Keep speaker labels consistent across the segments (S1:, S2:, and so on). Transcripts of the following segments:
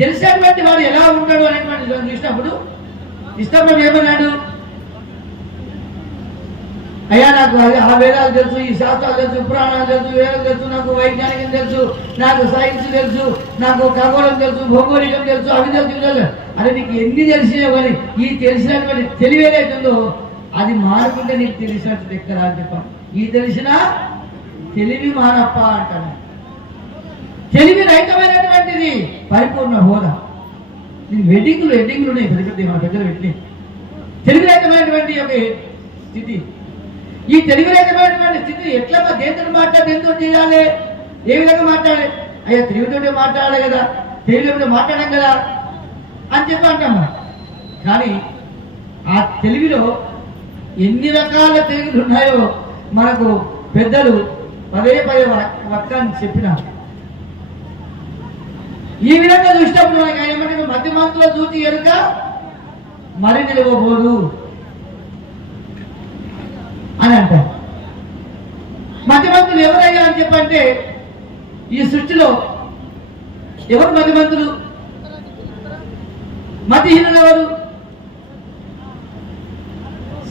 S1: తెలిసినటువంటి వాడు ఎలా ఉంటాడు అనేటువంటి చూసినప్పుడు ఇష్టం ఏమన్నాడు? అయ్యా నాకు ఆ వేదాలు తెలుసు ఈ శాస్త్రాలు తెలుసు పురాణాలు తెలుసు వేదాలు తెలుసు నాకు వైజ్ఞానికం తెలుసు నాకు సైన్స్ తెలుసు నాకు ఖగోళం తెలుసు భౌగోళికం తెలుసు అవి తెలుసు తెలుసు. అరే నీకు ఎన్ని తెలిసినా కానీ ఈ తెలిసినటువంటి తెలివి ఏదైతుందో అది మారుకుంటే నీకు తెలిసినట్టు లెక్క అని చెప్పాను ఈ తెలిసిన తెలివి మానప్ప అంటాను. తెలివి రహితమైనటువంటిది పరిపూర్ణ హోదా. దీని వెడ్డింగ్లు వెడ్డింగ్లు ఉన్నాయి పెద్ద పెద్ద మన పెద్దలు వెడ్డింగ్ తెలివి రహితమైనటువంటి ఒక స్థితి. ఈ తెలివి రహితమైనటువంటి స్థితి ఎట్లా మా దేంతో మాట్లాడి ఎంతో చేయాలి ఏ విధంగా మాట్లాడాలి? అయ్యా తెలివితోటే మాట్లాడాలి కదా. తెలివితో మాట్లాడాం కదా. అని చెప్పి అంటాం కానీ ఆ తెలివిలో ఎన్ని రకాల తెలివిలు ఉన్నాయో మనకు పెద్దలు పదే పదే వక్క అని చెప్పినారు. ఈ విధంగా చూసినప్పుడు మనకి ఆయన ఏమంటే మంత్రుల చూచి ఎరుక మరి నిలవబోదు అని అంటారు. మధ్యమంతులు ఎవరయ్యా అని చెప్పంటే ఈ సృష్టిలో ఎవరు మధ్యమంతులు మతిహీనులు ఎవరు?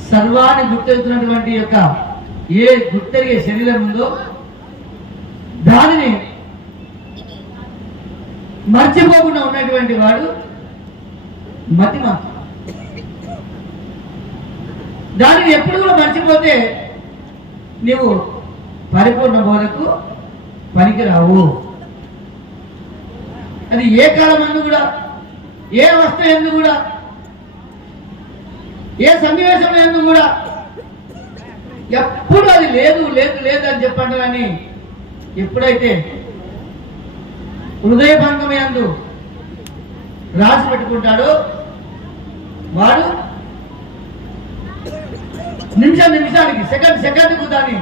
S1: సర్వాన్ని గుర్తెడుతున్నటువంటి యొక్క ఏ గుర్తెరిగే శరీరం ఉందో దానిని మర్చిపోకుండా ఉన్నటువంటి వాడు మతిమ. దానిని ఎప్పుడు కూడా మర్చిపోతే నీవు పరిపూర్ణ బోధకు పనికిరావు. అది ఏ కాలం అందు కూడా ఏ అవస్థ ఎందు కూడా ఏ సన్నివేశం ఎందు కూడా ఎప్పుడు అది లేదు లేదు లేదు అని చెప్పండి కానీ ఎప్పుడైతే హృదయభంగమే అందు రాసి పెట్టుకుంటాడో. వాడు నిమిషం నిమిషానికి సెకండ్ సెకండ్కు దాన్ని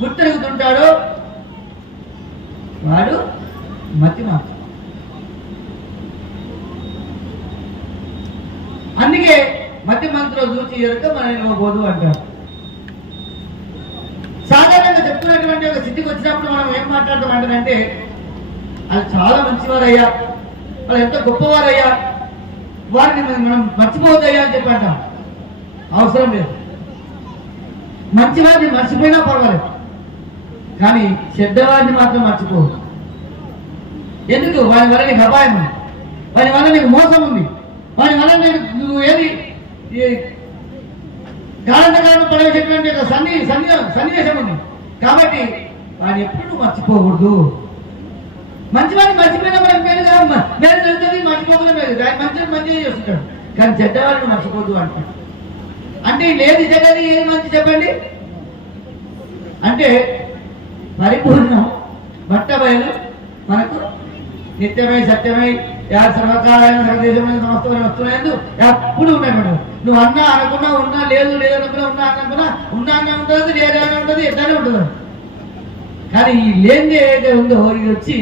S1: గుర్తెరుగుతుంటాడో. వాడు మతి మాత్రం. అందుకే మతి మంత్రం చూచి ఎరుక మన ఇవ్వబోదు అంటారు. సాధారణంగా చెప్తున్నటువంటి ఒక స్థితికి వచ్చినప్పుడు మనం ఏం మాట్లాడతాం అంటే అది చాలా మంచివారయ్యా. వాళ్ళు ఎంత గొప్పవారయ్యా. వారిని మనం- మర్చిపోవద్దయ్యా అని చెప్పి అంటాం. అవసరం లేదు. మంచివారిని మర్చిపోయినా పర్వాలేదు. కానీ చెడ్డవారిని మాత్రం మర్చిపోవద్దు. ఎందుకు? వారి వల్ల నీకు అపాయం ఉంది. వారి వల్ల నీకు మోసం ఉంది. వారి వల్ల నీకు నువ్వు ఏది? గాఢంతకాలం పడవేసేటువంటి సన్ని సన్ని సన్నివేశం ఉంది. కాబట్టి వాడిని ఎప్పుడు మర్చిపోకూడదు. మంచివాడిని మర్చిపోయినా మనకు మేలుగా మేలు జరుగుతుంది మర్చిపోకుండా మేలు ఆయన మంచి మంచిగా చేస్తున్నాడు. కానీ చెడ్డవాడిని మర్చిపోద్దు అంటాడు అంటే లేదు చెడ్డది ఏది మంచి చెప్పండి? అంటే పరిపూర్ణం బట్ట బయలు మనకు నిత్యమై సత్యమై యా సర్వకాలైన సర్వదేశమైన సమస్తమైన వస్తున్నాయందు ఎప్పుడు ఉన్నాడు నువ్వు అన్నా అనుకున్నా ఉన్నా లేదు లేదు అనుకున్నా ఉన్నా అనుకున్నా ఉన్నా అన్న ఉంటుంది లేదా ఉంటుంది ఎట్లానే ఉంటుంది కానీ ఈ లేనిది ఏదైతే ఉందో ఇది వచ్చి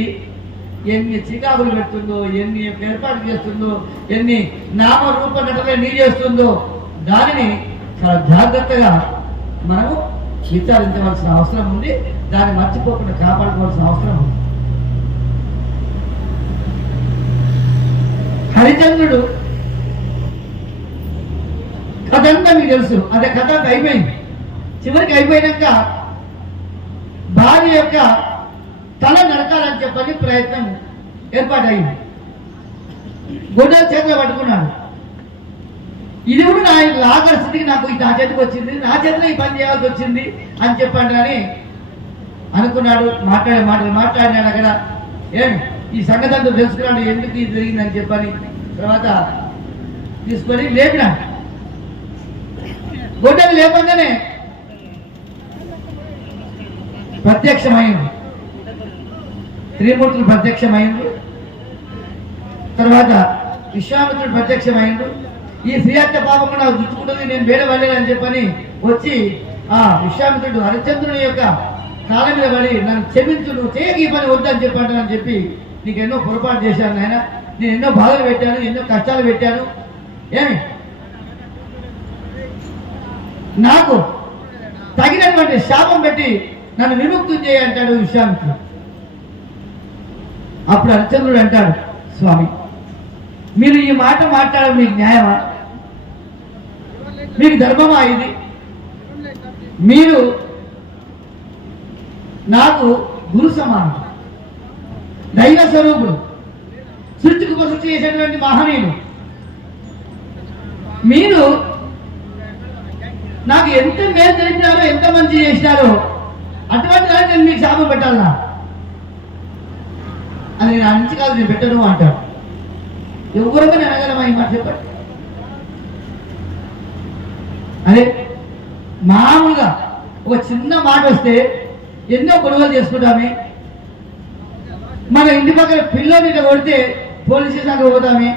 S1: ఎన్ని చికాకులు పెడుతుందో ఎన్ని ఏర్పాటు చేస్తుందో ఎన్ని నామరూప నటన నీ చేస్తుందో దానిని చాలా జాగ్రత్తగా మనము విచారించవలసిన అవసరం ఉంది. దాన్ని మర్చిపోకుండా కాపాడుకోవాల్సిన అవసరం ఉంది. హరిచంద్రుడు కథ అంతా మీకు తెలుసు. అదే కథ అంతా అయిపోయింది. చివరికి అయిపోయినాక భార్య యొక్క తల నరకాలని చెప్పని ప్రయత్నం ఏర్పాటైంది. గొడ్డల చేతిలో పట్టుకున్నాడు ఇది కూడా నా లాగర్ స్థితికి నాకు ఇది నా చేతికి వచ్చింది. నా చేతిలో ఈ పని చేయాల్సి వచ్చింది అని చెప్పండి అని అనుకున్నాడు మాట్లాడే మాటలు మాట్లాడినాడు అక్కడ. ఏం ఈ సంగతి అంతా తెలుసుకున్నాడు ఎందుకు ఇది జరిగిందని చెప్పని తర్వాత తీసుకొని లేపినా. గొడ్డలు లేపంగానే ప్రత్యక్షమైంది. త్రిమూర్తులు ప్రత్యక్షమైండు. తర్వాత విశ్వామిత్రుడు ప్రత్యక్షమైండు. ఈ శ్రీహత్య పాపం కూడా దుచ్చుకుంటుంది నేను వేరే అని చెప్పని వచ్చి ఆ విశ్వామిత్రుడు హరిశ్చంద్రుని యొక్క కాళ్ళ మీద పడి నన్ను క్షమించు నువ్వు చేయక ఈ పని వద్దని చెప్పంటానని చెప్పి నీకు ఎన్నో పొరపాటు చేశాను నాయన. నేను ఎన్నో బాధలు పెట్టాను ఎన్నో కష్టాలు పెట్టాను. ఏమి? నాకు తగినటువంటి శాపం పెట్టి నన్ను విముక్తం చేయంటాడు విశ్వామిత్రుడు. అప్పుడు హరిశ్చంద్రుడు అంటాడు స్వామి మీరు ఈ మాట మాట్లాడడం మీకు న్యాయమా? మీకు ధర్మమా ఇది? మీరు నాకు గురు సమానం దైవ స్వరూపుడు సృష్టికి సృష్టి చేసేటువంటి మహనీయులు మీరు నాకు ఎంత మేలు చేసినారో ఎంత మంచి చేసినారో అటువంటి దాన్ని నేను మీకు శాపం పెట్టాలన్నా అది నేను అంచి కాదు నేను పెట్టను అంటాడు. ఎవరికి నేను అనగలమా ఈ మాట చెప్పండి. అదే మామూలుగా ఒక చిన్న మాట వస్తే ఎన్నో గొడవలు చేసుకుంటామే. మన ఇంటి పక్కన పిల్లలు ఇట్లా కొడితే పోలీస్ స్టేషన్కి పోతామే.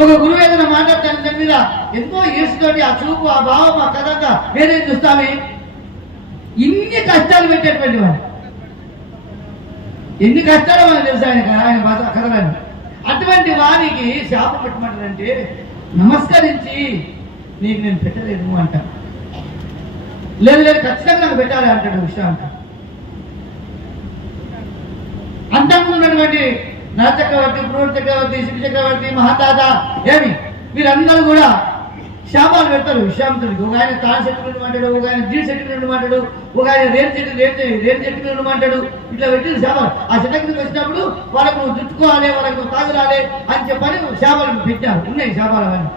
S1: ఒక గురువు ఏదైనా మాట్లాడతాను దాని మీద ఎంతో ఏసుకోండి ఆ చూపు ఆ భావం ఆ కథంగా వేరే చూస్తామే. ఇన్ని కష్టాలు పెట్టేటువంటి వాడు. ఎన్ని కష్టాలు మనకు తెలుసు ఆయన ఆయన బాధ కథలని అటువంటి వారికి శాపం పెట్టమంటారంటే నమస్కరించి నీకు నేను పెట్టలేదు అంట లేదు లేదు ఖచ్చితంగా నాకు పెట్టాలి అంటాడు విషయం అంట అంతకు ఉన్నటువంటి నర చక్రవర్తి పునర్ చక్రవర్తి శివ చక్రవర్తి మహాతాత ఏమి? వీరందరూ కూడా శాపాలు పెడతారు. విశ్వామిత్రుడికి ఒక ఆయన తాను చెట్టు నుండి మాట్లాడు ఒక ఆయన జీడి చెట్టు నుండి మాట్లాడు ఒక ఆయన రేణు చెట్టు రేణు రేణు చెట్టు నుండి మాట్లాడు. ఇట్లా పెట్టి శాపాలు. ఆ చెట్టుకి వచ్చినప్పుడు వాళ్ళకు దుట్టుకోవాలి వాళ్ళకు తాగురాలి అని చెప్పని శాపాలు పెట్టారు. ఉన్నాయి శాపాలు అని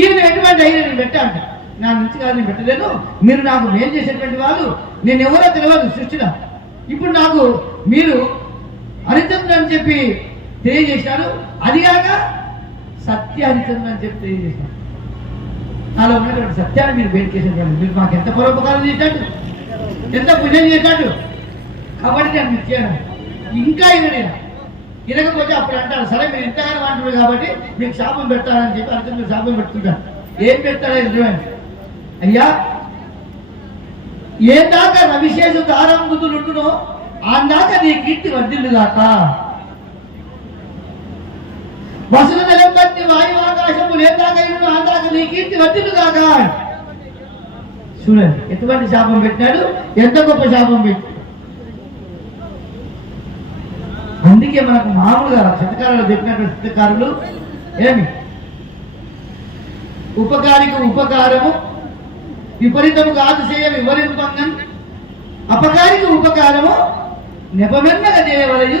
S1: ఈయన ఎటువంటి అయినా నేను నా నుంచి కాదు నేను పెట్టలేను. మీరు నాకు మేలు చేసేటువంటి వాళ్ళు నేను ఎవరో తెలియదు సృష్టిలో. ఇప్పుడు నాకు మీరు హరిచంద్ర అని చెప్పి తెలియజేశారు. అది కాక సత్య హరిచంద్ర అని చెప్పి తెలియజేశారు నాలో ఉన్నటువంటి సత్యాన్ని మీరు బయటకేసేటువంటి మీరు మాకు ఎంత పరోపకారం చేశాడు ఎంత పుణ్యం చేశాడు కాబట్టి నేను మీకు చేయను ఇంకా ఇక నేను వినకపోతే అప్పుడు అంటారు సరే మీరు ఇంతగానో అంటున్నారు కాబట్టి మీకు శాపం పెడతారని చెప్పి అర్థం మీరు శాపం పెట్టుకుంటారు ఏం పెడతారా నిజమే అయ్యా ఏ దాకా రవిశేషు దారంబుతులు ఉంటునో ఆ దాకా నీ కీర్తి వర్ధిల్లు దాకా వసన నిలంబట్టి వాయు ఆకాశము లేదాకా ఇల్లు ఆ దాకా నీ కీర్తి వర్ధిల్లు కాక చూడండి ఎటువంటి శాపం పెట్టినాడు ఎంత గొప్ప శాపం పెట్టి అందుకే మనకు మామూలుగా శతకాలలో చెప్పినటువంటి శతకారులు ఏమి ఉపకారికి ఉపకారము విపరీతము కాదు చేయ వివరింపంగన్ అపకారికి ఉపకారము నెపమెన్నగా చేయవలయు